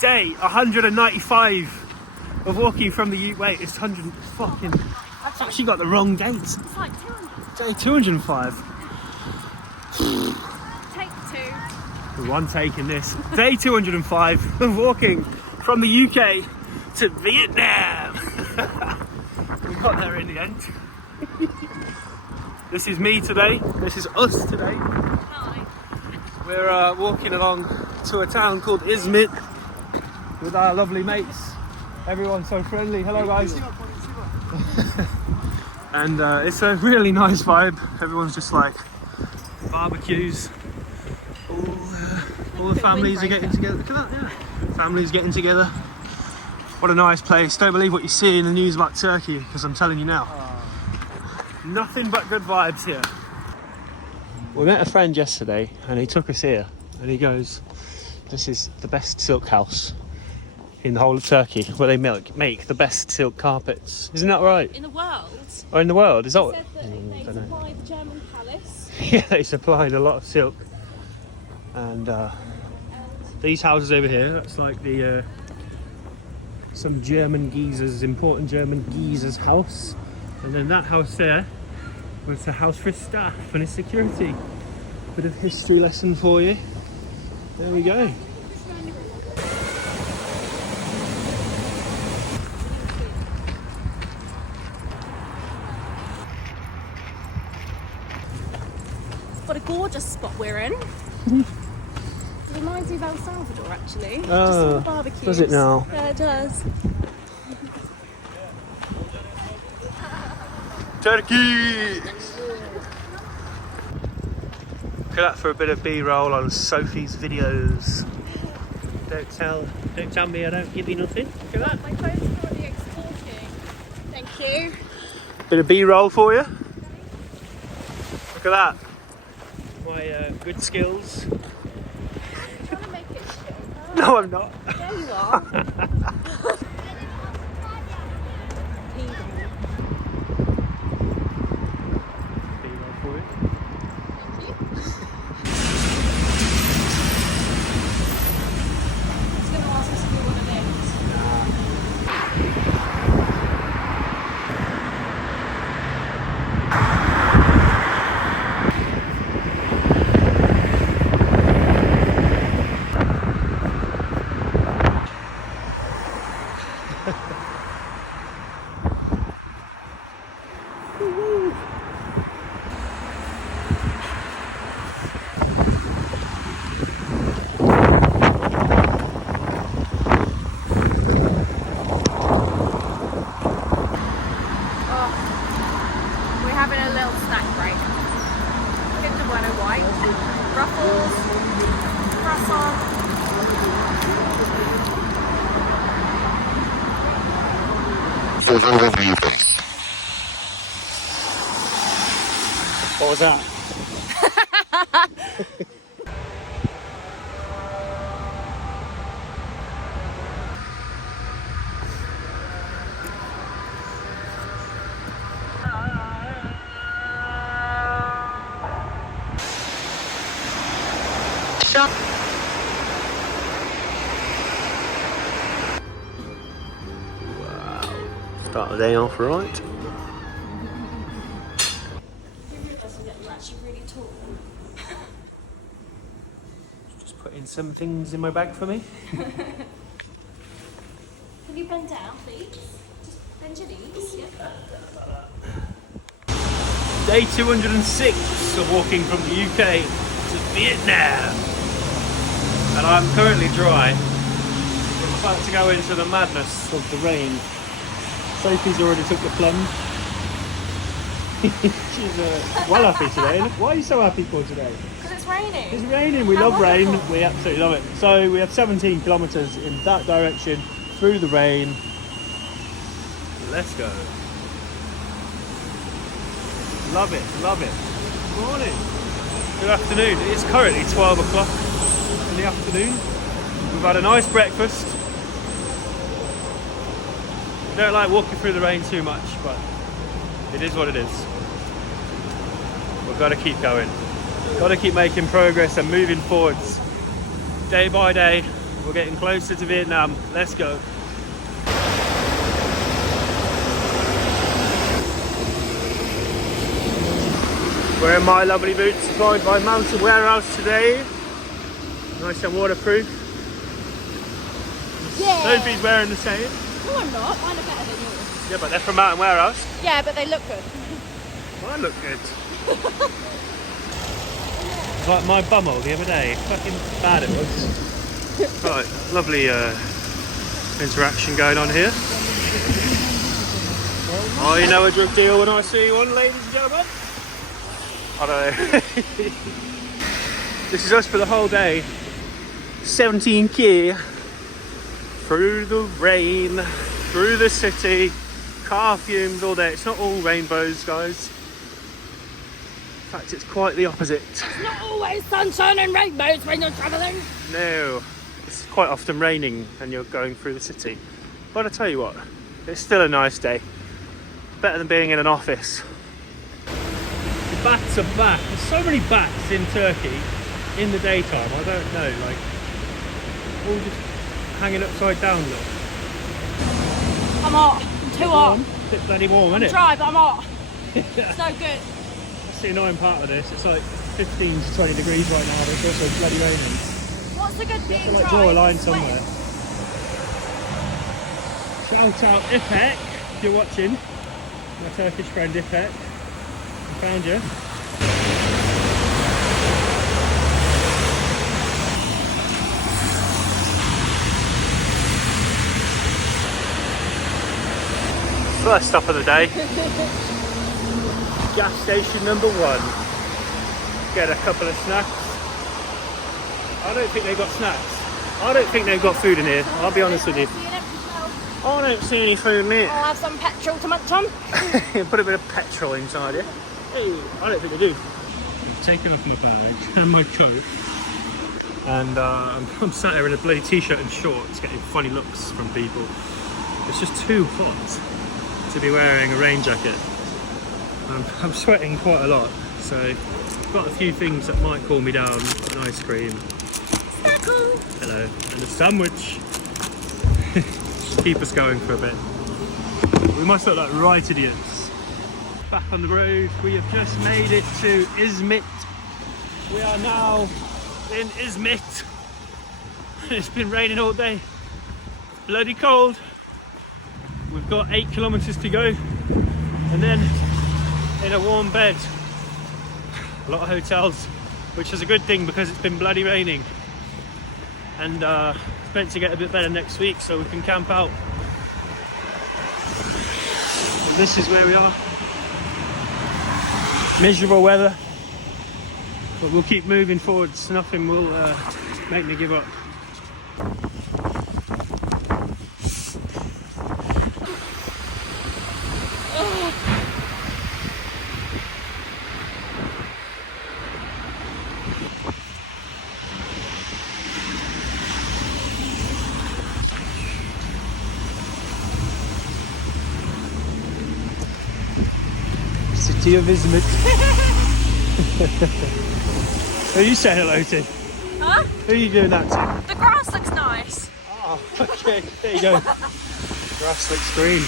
Day 195 of walking from the wait, it's 100 fucking. I've actually got the wrong date. It's like 200. Day 205. Take two. One take in this. Day 205 of walking from the UK to Vietnam. We got there in the end. This is me today. This is us today. Hi. We're walking along to a town called Izmit with our lovely mates. Everyone's so friendly. Hello guys. And it's a really nice vibe. Everyone's just like barbecues. All the families are getting together. Look at that, yeah. Families getting together. What a nice place. Don't believe what you see in the news about Turkey, because I'm telling you now. Nothing but good vibes here. We met a friend yesterday and he took us here and he goes, this is the best silk house in the whole of Turkey, where they make the best silk carpets. Isn't that right? In the world. Or in the world? Is that They what? said that they supplied the German palace. Yeah, they supplied a lot of silk. And these houses over here, that's like the some German geezers, important German geezers' house. And then that house there was a house for his staff and his security. Bit of history lesson for you. There we go. What a gorgeous spot we're in. It reminds me of El Salvador, actually. Just all the barbecues. Does it now? Yeah, it does. Turkey! Look at that for a bit of B-roll on Sophie's videos. Don't tell me I don't give you nothing. Look at that. My phone's already exporting. Thank you. Bit of B-roll for you. Look at that. My good skills. I'm trying to make it shit. No, I'm not. There you are. B-roll for you. It's going to ask us to do one of those. We're having a little snack break. Kinder Bueno White, Ruffles, croissant. What was that? Start the day off right. You're actually really tall. Just putting some things in my bag for me. Can you bend down, please? Just bend your knees. Yeah. Day 206 of walking from the UK to Vietnam. And I'm currently dry. We're about to go into the madness of the rain. Sophie's already took the plunge. She's well happy today. Why are you so happy for today? Because it's raining. It's raining. We How love rain. wonderful. We absolutely love it. So we have 17 kilometres in that direction through the rain. Let's go. Love it, love it. Morning. Good afternoon. It's currently 12 o'clock in the afternoon. We've had a nice breakfast. I don't like walking through the rain too much, but it is what it is. We've got to keep going. Got to keep making progress and moving forwards day by day, We're getting closer to Vietnam. Let's go. We're in my lovely boots supplied by Mountain Warehouse today. Nice and waterproof. Yeah. Sophie's wearing the same. No, I'm not. Mine are better than yours. Yeah, but they're from Mountain Warehouse. Yeah, but they look good. Mine look good. Like my bumhole the other day. Fucking bad it was. Right, lovely interaction going on here. Oh, you know a drug deal when I see one, ladies and gentlemen. I don't know. This is us for the whole day. 17k through the rain, through the city, car fumes all day. It's not all rainbows, guys. In fact, it's quite the opposite. It's not always sunshine and rainbows when you're travelling. No, it's quite often raining and you're going through the city. But I tell you what, it's still a nice day. Better than being in an office. The bats are back. There's so many bats in Turkey in the daytime. I don't know, like all just hanging upside down. Look. I'm hot. I'm too hot. A bit bloody warm, isn't it? Dry, but I'm hot. It's no good. That's the annoying part of this. It's like 15 to 20 degrees right now, but it's also bloody raining. What's the good being Like dry? draw a line Sweat. somewhere. Shout out Ipek if you're watching. My Turkish friend Ipek. I found you. First stop of the day. Gas station number 1. Get a couple of snacks. I don't think they've got snacks. I don't think they've got food in here. I'll be honest with you. I don't see any food in here. I'll have some petrol to munch on. Put a bit of petrol inside here. Hey, I don't think they do. I've taken off my bag and my coat. And I'm sat here in a bloody t-shirt and shorts getting funny looks from people. It's just too hot to be wearing a rain jacket. I'm sweating quite a lot, so I've got a few things that might cool me down. An ice cream. Snackle. Hello. And a sandwich. Just keep us going for a bit. We must look like right idiots. Back on the road, we have just made it to Izmit. We are now in Izmit. It's been raining all day. Bloody cold. We've got 8 kilometers to go, and then in a warm bed. A lot of hotels, which is a good thing because it's been bloody raining, and it's meant to get a bit better next week so we can camp out. And this is where we are. Miserable weather, but we'll keep moving forwards. Nothing will make me give up. City of Izmit. Who are you saying hello to? Huh? Who are you doing that to? The grass looks nice. Oh, okay, there you go. The grass looks green.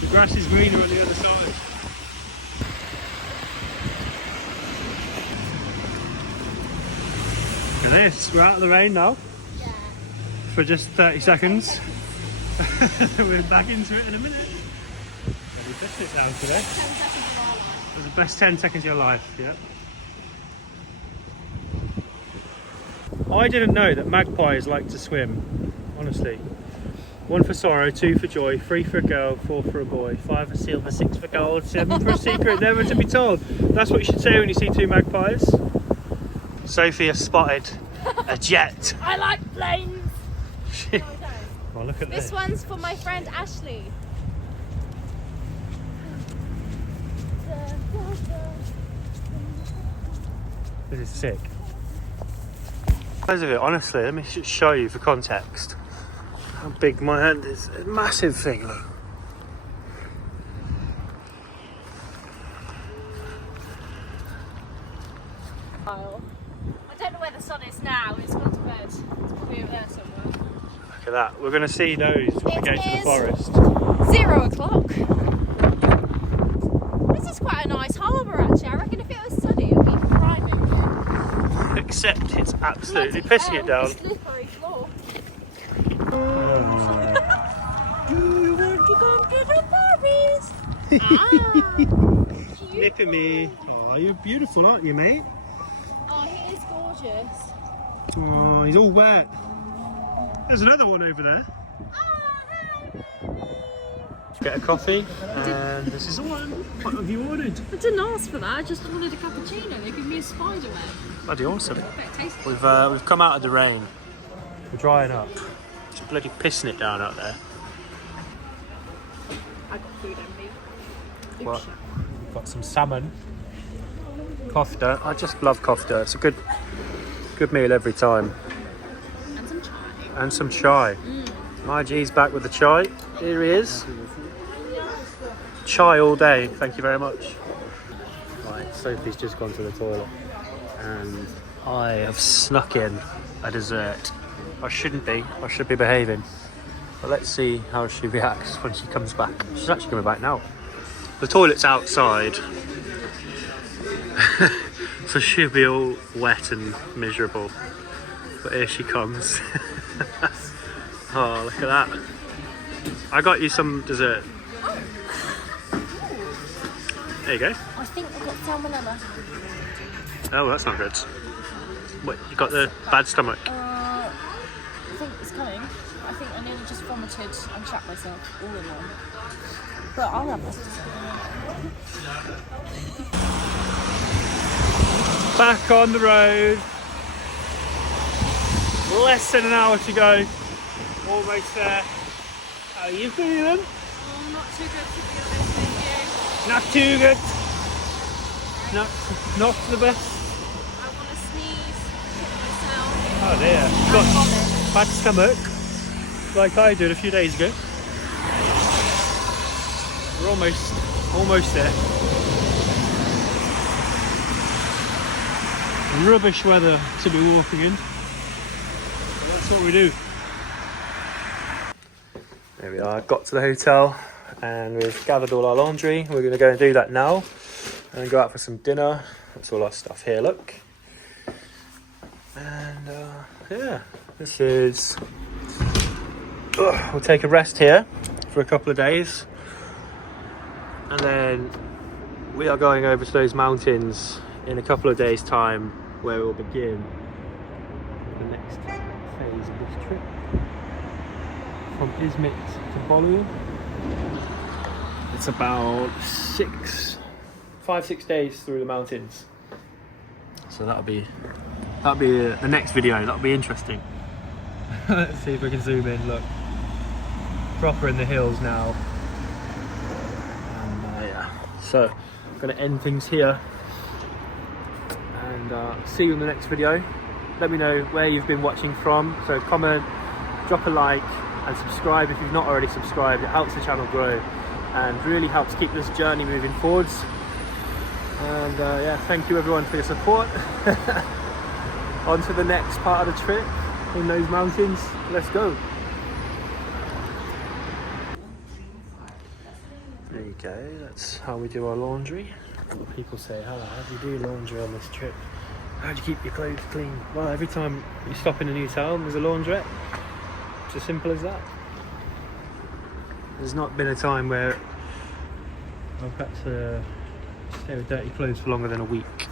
The grass is greener on the other side. Look at this, we're out of the rain now. Yeah. For just 30 seconds. We're back into it in a minute. We just sit down today. 10 seconds of our life. It was the best 10 seconds of your life, yeah. I didn't know that magpies like to swim, honestly. 1 for sorrow, 2 for joy, 3 for a girl, 4 for a boy, 5 for silver, 6 for gold, 7 for a secret, never to be told. That's what you should say when you see 2 magpies. Sophie has spotted a jet. I like planes. Well, look at This one's for my friend Ashley. This is sick. Size of it, honestly, let me just show you for context how big my hand is. A massive thing, look. I don't know where the sun is now. It's gone to Look at that. We're going to see those when we go to the forest. 0 o'clock. This is quite a nice harbour actually. I reckon if it was sunny it would be prime. Except it's absolutely pissing it down. Slippery floor. Do you want to come to the forest? Look at me. Oh, you're beautiful, aren't you, mate? Oh, he is gorgeous. Oh, he's all wet. There's another one over there. Get a coffee, and this is the one. What have you ordered? I didn't ask for that. I just wanted a cappuccino. They give me a spider web. Bloody awesome. Tasty. We've come out of the rain. We're drying up. It's bloody pissing it down out there. I got food envy. Well, we've got some salmon, kofta. I just love kofta. It's a good meal every time. And some chai. And some chai. My G's back with the chai. Here he is. Chai all day. Thank you very much. Right, Sophie's just gone to the toilet, and I have snuck in a dessert. I shouldn't be. I should be behaving. But let's see how she reacts when she comes back. She's actually coming back now. The toilet's outside, so she'll be all wet and miserable. But here she comes. Oh, look at that. I got you some dessert. There you go. I think I've got salmonella. Oh, that's not good. What, you got the bad stomach? I think it's coming. I think I nearly just vomited and shat myself all in one. But I'll have this. Back on the road. Less than an hour to go. Almost there. How are you feeling? Oh, not too good to be honest with Not too good. Not the best. you. I want to sneeze, shit myself. Oh dear. And Got vomit. bad stomach, like I did a few days ago. We're almost there. Rubbish weather to be walking in. But that's what we do. There we are. Got to the hotel and we've gathered all our laundry. We're going to go and do that now and go out for some dinner. That's all our stuff here. Look. And yeah, this is. We'll take a rest here for a couple of days, and then we are going over to those mountains in a couple of days' time, where we'll begin the next phase of this trip from Izmit to Bolu. It's about 5-6 days through the mountains, so that'll be the next video. That'll be interesting. Let's see if we can zoom in. Look, proper in the hills now. And yeah, so I'm going to end things here and see you in the next video. Let me know where you've been watching from, so comment, drop a like and subscribe if you've not already subscribed. It helps the channel grow and really helps keep this journey moving forwards. And yeah, thank you everyone for your support. On to the next part of the trip in those mountains. Let's go. There you go, that's how we do our laundry. People say, how do you do laundry on this trip? How do you keep your clothes clean? Well, every time you stop in a new town, there's a laundrette. It's as simple as that. There's not been a time where I've had to stay with dirty clothes for longer than a week.